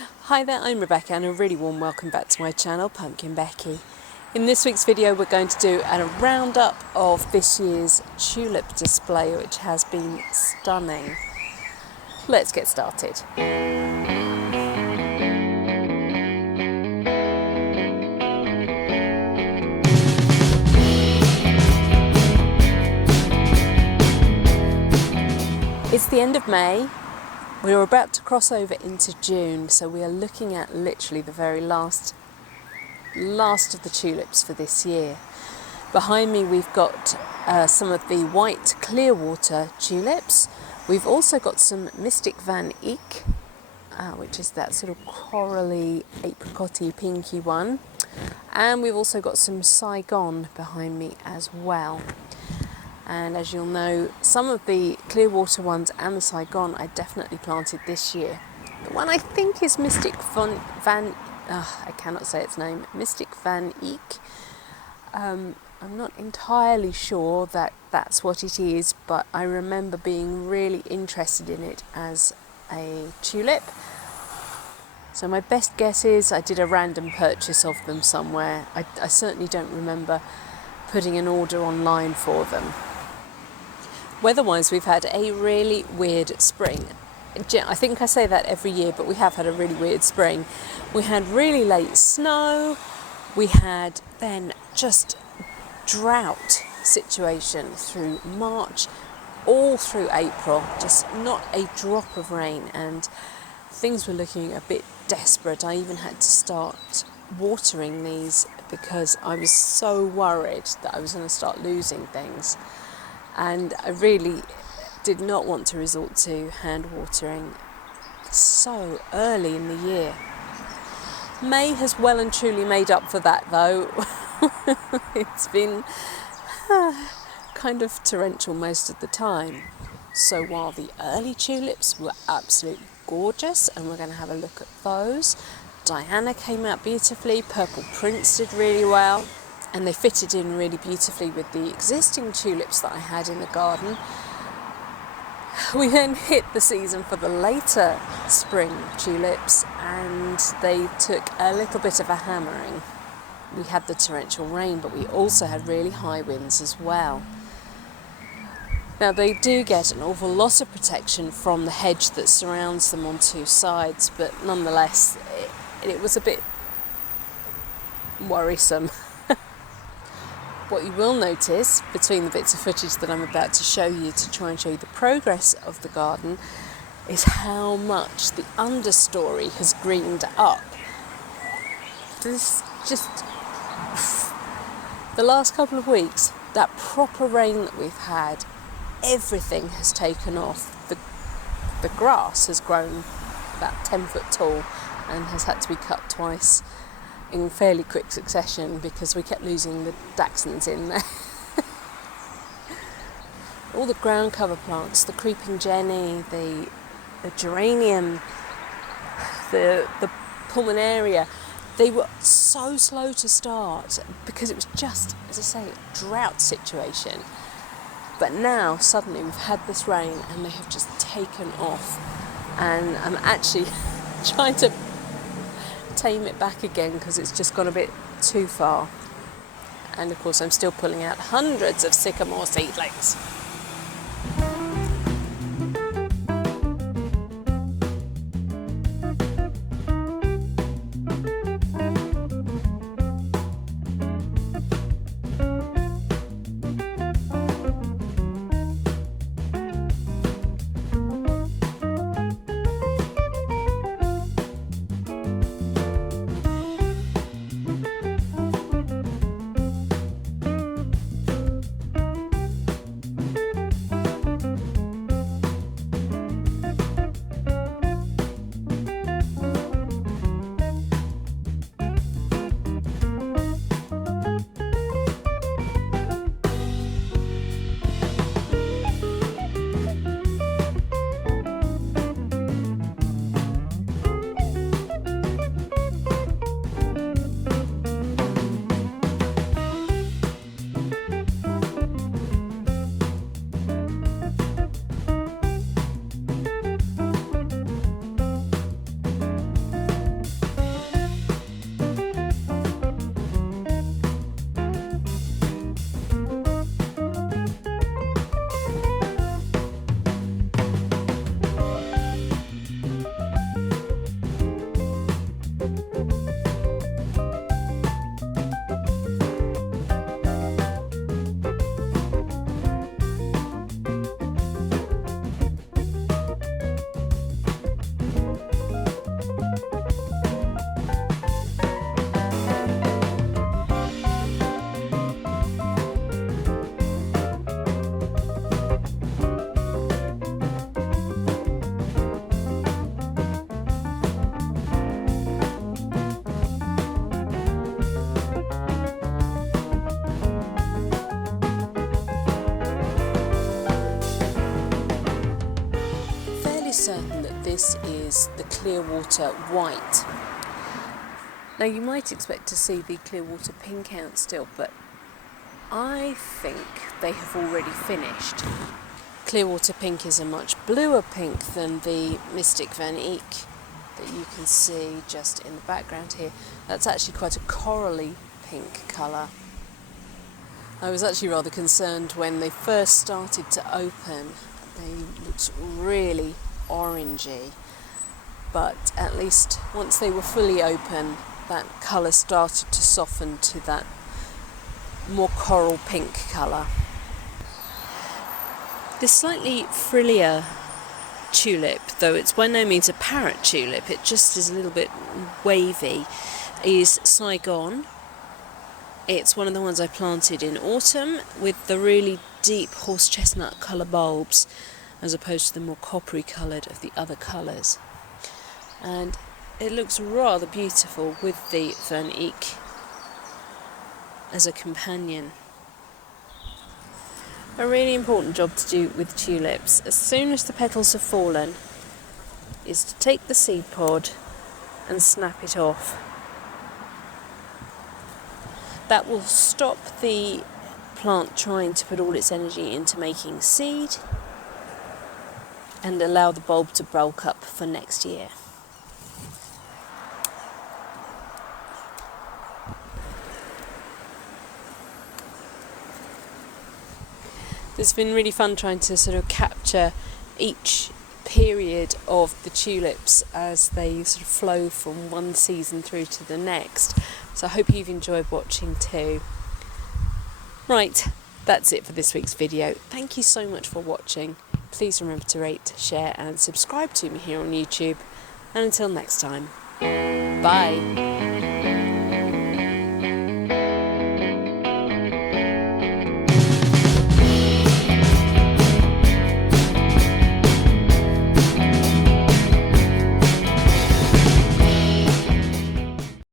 Hi there, I'm Rebecca and a really warm welcome back to my channel, PumpkinBecki. In this week's video we're going to do a roundup of this year's tulip display, which has been stunning. Let's get started. It's the end of May. We're about to cross over into June, so we are looking at literally the very last of the tulips for this year. Behind me we've got some of the white Clearwater tulips. We've also got some Mystic Van Eyck, which is that sort of corally, apricotty, pinky one. And we've also got some Saigon behind me as well. And as you'll know, some of the Clearwater ones and the Saigon I definitely planted this year. The one I think is Mystic Van Eyck. I'm not entirely sure that that's what it is, but I remember being really interested in it as a tulip. So my best guess is I did a random purchase of them somewhere. I certainly don't remember putting an order online for them. Weather-wise, we've had a really weird spring. I think I say that every year, but we have had a really weird spring. We had really late snow. We had then just drought situation through March, all through April, just not a drop of rain, and things were looking a bit desperate. I even had to start watering these because I was so worried that I was going to start losing things. And I really did not want to resort to hand watering so early in the year. May has well and truly made up for that though. It's been kind of torrential most of the time. So while the early tulips were absolutely gorgeous, and we're going to have a look at those, Diana came out beautifully, Purple Prince did really well, and they fitted in really beautifully with the existing tulips that I had in the garden. We then hit the season for the later spring tulips, and they took a little bit of a hammering. We had the torrential rain, but we also had really high winds as well. Now they do get an awful lot of protection from the hedge that surrounds them on two sides, but nonetheless it was a bit worrisome. What you will notice between the bits of footage that I'm about to show you to try and show you the progress of the garden is how much the understory has greened up. This just the last couple of weeks, that proper rain that we've had, everything has taken off. The grass has grown about 10 foot tall and has had to be cut twice in fairly quick succession because we kept losing the dachshunds in there. All the ground cover plants, the creeping jenny, the geranium, the pulmonaria, they were so slow to start because it was just, as I say, a drought situation. But now suddenly we've had this rain and they have just taken off, and I'm actually trying to tame it back again because it's just gone a bit too far. And of course I'm still pulling out hundreds of sycamore seedlings. Clearwater White. Now you might expect to see the Clearwater Pink out still, but I think they have already finished. Clearwater Pink is a much bluer pink than the Mystic Van Eyck that you can see just in the background here. That's actually quite a corally pink colour. I was actually rather concerned when they first started to open. They looked really orangey, but at least once they were fully open, that colour started to soften to that more coral pink colour. This slightly frillier tulip, though it's by no means a parrot tulip, it just is a little bit wavy, is Saigon. It's one of the ones I planted in autumn with the really deep horse chestnut colour bulbs as opposed to the more coppery coloured of the other colours. And it looks rather beautiful with the Van Eyck as a companion. A really important job to do with tulips, as soon as the petals have fallen, is to take the seed pod and snap it off. That will stop the plant trying to put all its energy into making seed and allow the bulb to bulk up for next year. It's been really fun trying to sort of capture each period of the tulips as they sort of flow from one season through to the next. So I hope you've enjoyed watching too. Right, that's it for this week's video. Thank you so much for watching. Please remember to rate, share and subscribe to me here on YouTube. And until next time, bye.